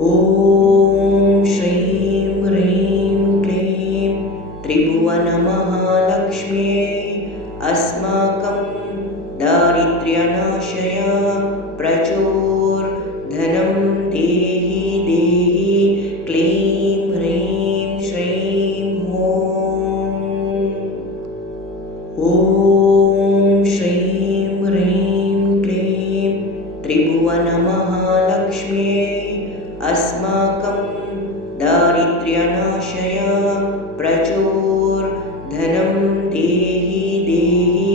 ॐ श्रीं ह्रीं क्लीं त्रिभुवनमहालक्ष्म्यै अस्माकं दारिद्र्यनाशय प्रचोर्धनं देहि देहि क्लीं ह्रीं श्रीं ॐ श्रीं ह्रीं क्लीं त्रिभुवनमहालक्ष्म्यै अस्माकं दारिद्र्यनाशय प्रचोर्धनं देहि देहि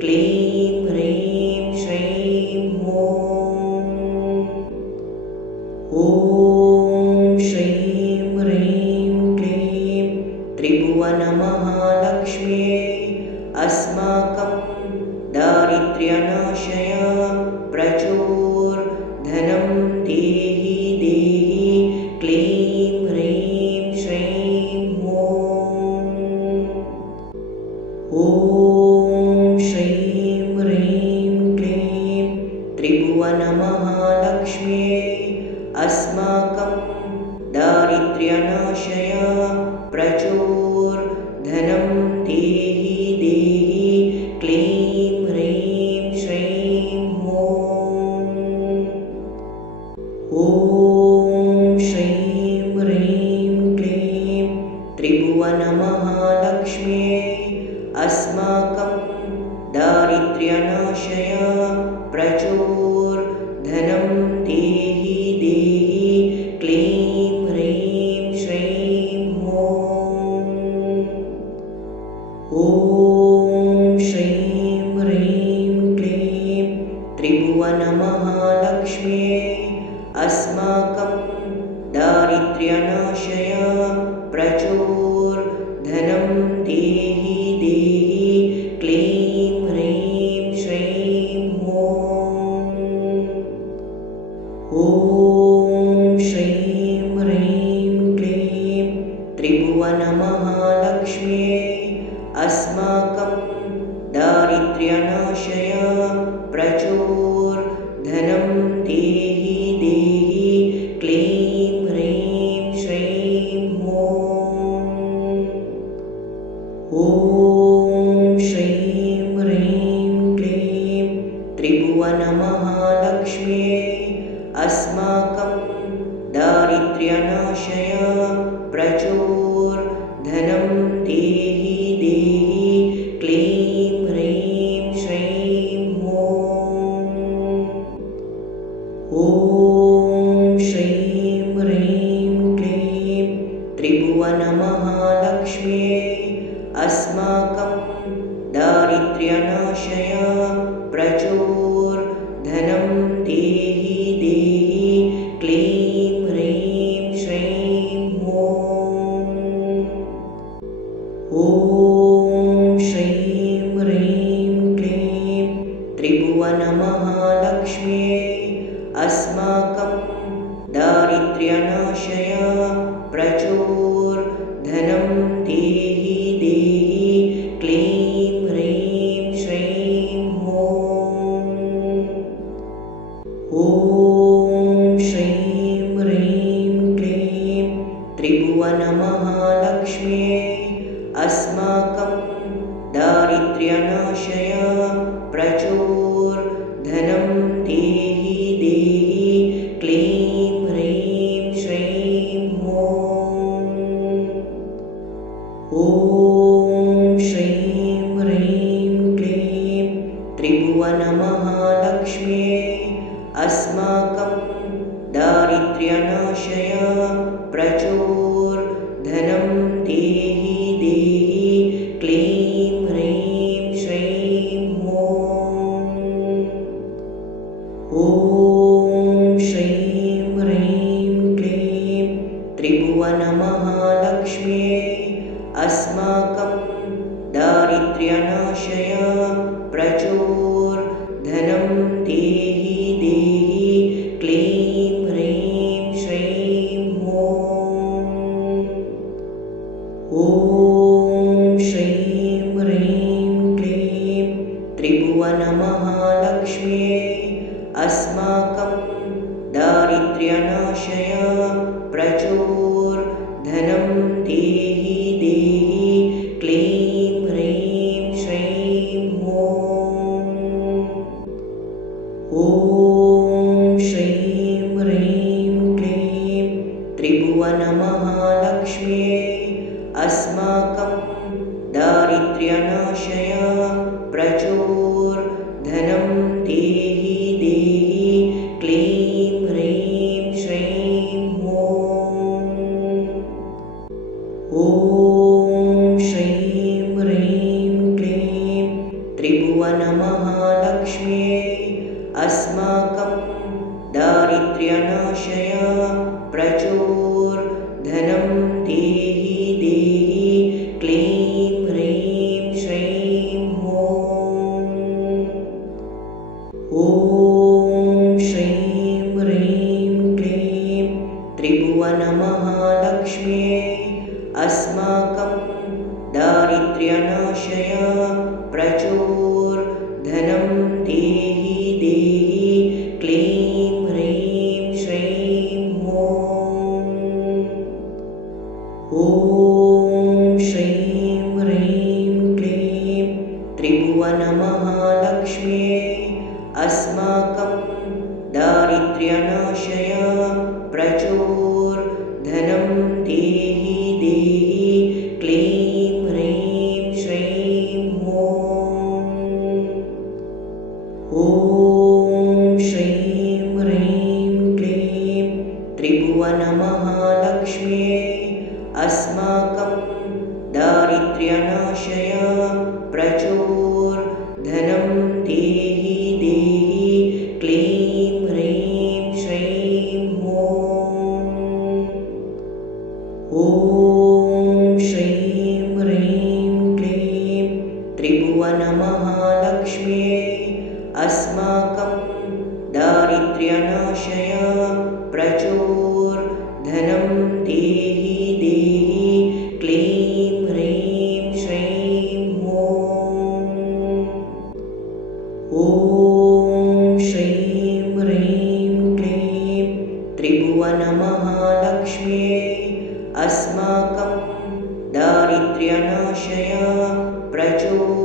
क्लीं ह्रीं श्रीं ॐ श्रीं ह्रीं क्लीं त्रिभुवनमहालक्ष्म्यै अस्माकं दारिद्र्यनाशय प्रचोर्धनं देहि देहि क्लीं ह्रीं श्रीं ॐ श्रीं ह्रीं क्लीं त्रिभुवनमहालक्ष्म्यै अस्माकं दारिद्र्यनाशय प्रचोर्धनं देहि देहि क्लीं ह्रीं श्रीं ॐ श्रीं ह्रीं क्लीं त्रिभुवनमहालक्ष्म्यै अस्माकं दारिद्र्यनाशय प्रचोर्धनं देहि देहि क्लीं ह्रीं श्रीं ॐ श्रीं ह्रीं क्लीं त्रिभुवनमहालक्ष्म्यै अस्माकं दारिद्र्यनाशय प्रचोर्धनं देहि देहि क्लीं ह्रीं श्रीं ॐ श्रीं ह्रीं क्लीं त्रिभुवनमहालक्ष्म्यै अस्माकं दारिद्र्यनाशय प्रचोर्धनं देहि देहि क्लीं ह्रीं श्रीं ॐ श्रीं ह्रीं क्लीं त्रिभुवनमहालक्ष्म्यै अस्माकं दारिद्र्यनाशय प्रचोर्धनं देहि देहि क्लीं ह्रीं श्रीं ॐ श्रीं ह्रीं क्लीं त्रिभुवनमहालक्ष्म्यै अस्माकं दारिद्र्यनाशय प्रचोर्धनं देहि देहि क्लीं ह्रीं श्रीं ॐ श्रीं ह्रीं क्लीं त्रिभुवनमहालक्ष्म्यै अस्माकं दारिद्र्यनाशय प्रचोर्धनं देहि देहि क्लीं ह्रीं श्रीं ॐ श्रीं ह्रीं क्लीं त्रिभुवनमहालक्ष्म्यै अस्माकं दारिद्र्यनाशय प्रचोर्धनं देहि देहि क्लीं ह्रीं श्रीं ॐ श्रीं ह्रीं क्लीं त्रिभुवनमहालक्ष्म्यै अस्माकं दारिद्र्यनाशय प्रचोर्धनं देहि देहि क्लीं ह्रीं श्रीं ॐ श्रीं ह्रीं क्लीं त्रिभुवनमहालक्ष्म्यै अस्माकं दारिद्र्यनाशय प्रचोर्धनं देहि देहि क्लीं ह्रीं श्रीं ॐ श्रीं ह्रीं क्लीं त्रिभुवनमहालक्ष्म्यै अस्माकं दारिद्र्यनाशय अस्माकं दारिद्र्यनाशय प्रचोर्धनं देहि देहि क्लीं ह्रीं श्रीं ॐ श्रीं ह्रीं क्लीं त्रिभुवनमहालक्ष्म्यै अस्माकं दारिद्र्यनाशय प्रचोर्धनं देहि देहि क्लीं ह्रीं श्रीं ॐ श्रीं ह्रीं क्लीं त्रिभुवनमहालक्ष्म्यै अस्माकं दारिद्र्यनाशय प्रचोर्धनं देहि देहि क्लीं ह्रीं श्रीं ॐ श्रीं ह्रीं क्लीं त्रिभुवनमहालक्ष्म्यै अस्माकं दारिद्र्यनाशय प्रचोर्धनं देहि देहि क्लीं ह्रीं श्रीं ॐ श्रीं ह्रीं क्लीं त्रिभुवनमहालक्ष्म्यै अस्माकं दारिद्र्यनाशय प्रचोर्धनं देहि देहि क्लीं ह्रीं श्रीं ॐ श्रीं ह्रीं क्लीं त्रिभुवनमहालक्ष्म्यै अस्माकं दारिद्र्यनाशय प्रचोर्धनं देहि देहि क्लीं ह्रीं श्रीं ॐ श्रीं ह्रीं क्लीं त्रिभुवनमहालक्ष्म्यै अस्माकं दारिद्र्यनाशय प्रचोर्धनं